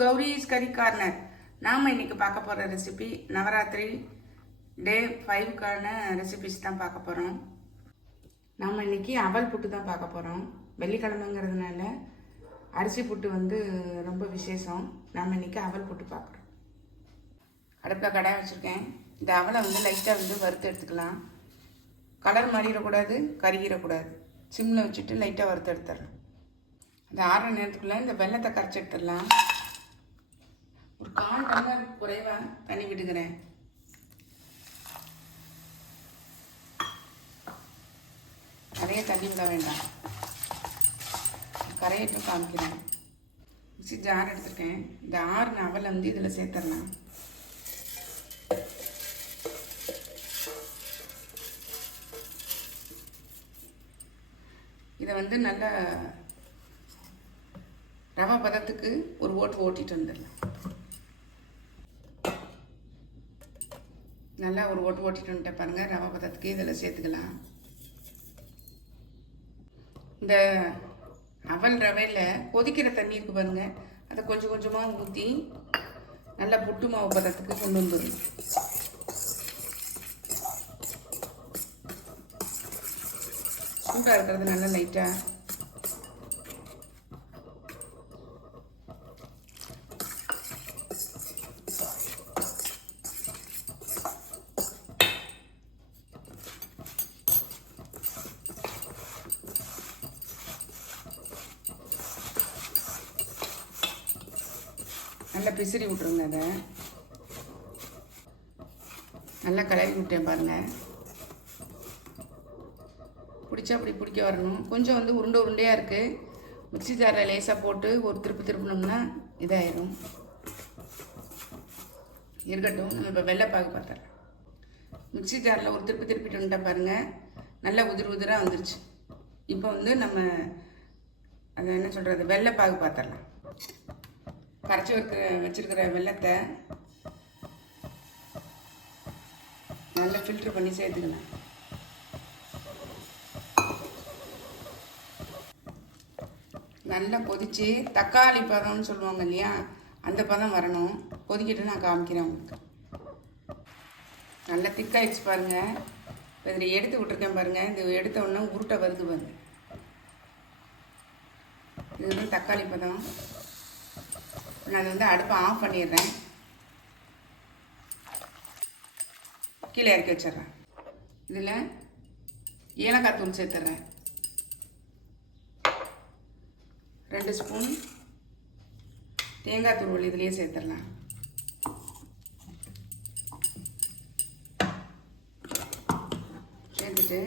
கௌரிஸ் கறி கார்னர். நாம் இன்னைக்கு பார்க்க போகிற ரெசிபி நவராத்திரி டே 5க்கான ரெசிபிஸ் தான் பார்க்க போகிறோம். நாம் இன்னைக்கு அவல் புட்டு தான் பார்க்க போகிறோம். வெள்ளிக்கிழமைங்கிறதுனால அரிசி புட்டு வந்து ரொம்ப விசேஷம். நாம் இன்னைக்கு அவல் புட்டு பார்க்குறோம். அடுப்பில் கடாய் வச்சுருக்கேன். இந்த அவலை வந்து லைட்டாக வந்து வறுத்து எடுத்துக்கலாம். கலர் மாறிடக்கூடாது, கருகிடக்கூடாது. சிம்மில் வச்சுட்டு லைட்டாக வறுத்து எடுத்துடலாம். இந்த ஆறுற நேரத்துக்குள்ளே இந்த வெள்ளத்தை கரைச்சி எடுத்துடலாம். ஒரு 1/4 டம்ளர் குறைவாக தண்ணி விட்டுக்கிறேன். நிறைய தண்ணி விட வேண்டாம், கரையட்டும் காமிக்கிறேன். மிக்ஸி ஜார் எடுத்துருக்கேன். இந்த ஆறுன அவலை வந்து இதில் சேர்த்துடலாம். இதை வந்து நல்லா ரவை பதத்துக்கு ஒரு ஓட்டிட்டு வந்துடலாம். நல்லா ஒரு ஓட்டிட்டு வந்துட்டேன் பாருங்கள். ரவை பதத்துக்கு இதில் சேர்த்துக்கலாம். இந்த அவல் ரவையில் கொதிக்கிற தண்ணி இருக்குது பாருங்கள், அதை கொஞ்சம் கொஞ்சமாக ஊற்றி நல்லா புட்டு மாவு பதத்துக்கு கொண்டு வந்துடணும். சூடாக இருக்கிறது நல்லா லைட்டாக நல்லா பிசிறி விட்ருங்க. அதை நல்லா கலரி விட்டேன் பாருங்கள். பிடிச்சா அப்படி பிடிக்க வரணும். கொஞ்சம் வந்து உருண்டையாக இருக்குது. மிக்ஸி ஜாரில் லேசாக போட்டு ஒரு திருப்பினோம்னா இதாயிரும். இருக்கட்டும், நம்ம இப்போ வெள்ளைப்பாகு பார்த்துடலாம். மிக்ஸி ஜாரில் ஒரு திருப்பிட்டு வந்துட்டேன் பாருங்கள். நல்லா உதிராக வந்துருச்சு. இப்போ வந்து நம்ம அதை என்ன சொல்கிறது, வெள்ளைப்பாகு பார்த்துடலாம். கரைச்சி வச்சுருக்கிற வெள்ளத்தை நல்லா ஃபில்ட்ரு பண்ணி சேர்த்துக்கலாம். நல்லா கொதித்து தக்காளி பதம்னு சொல்லுவாங்க இல்லையா, அந்த பதம் வரணும். கொதிக்கிட்டு நான் காமிக்கிறேன் உங்களுக்கு. நல்லா திக்காயிடுச்சு பாருங்கள். இப்போ இதில் எடுத்து விட்ருக்கேன் பாருங்கள். இது எடுத்த உடனே உருட்டை வருது பாருங்க. இதுதான் தக்காளி பதம். நான் வந்து அடுப்பை ஆஃப் பண்ணிடுறேன். கீழே இறக்கி வச்சிட்றேன். இதில் ஏலக்காய் தூள் சேர்த்துட்றேன். 2 ஸ்பூன் தேங்காய் தூள் இதுலேயே சேர்த்துடலாம். சேர்த்துட்டு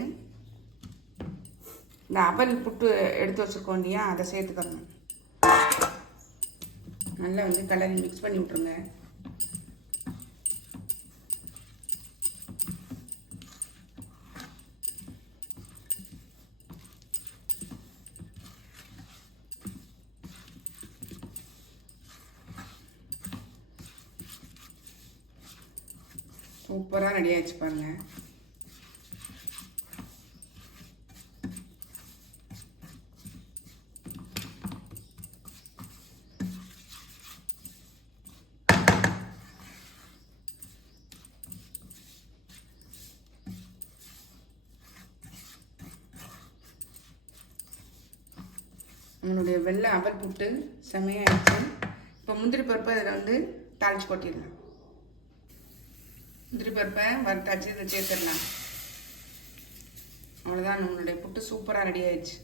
இந்த அவல் புட்டு எடுத்து வச்சுருக்கோம் இல்லையா, அதை சேர்த்துக்கணும். நல்லா வந்து கலரி மிக்ஸ் பண்ணி விட்ருங்க. சூப்பராக ரெடி ஆகிடுச்சு பாருங்கள். நம்மளுடைய வெள்ளை அவல் புட்டு செமையாகிடுச்சு. இப்போ முந்திரி பருப்பை இதில் வந்து தாளித்து கொட்டிடலாம். முந்திரி பருப்பை வறுத்தாச்சு இதை சேர்த்துடலாம். அவ்வளோதான், நம்மளுடைய புட்டு சூப்பராக ரெடி ஆயிடுச்சு.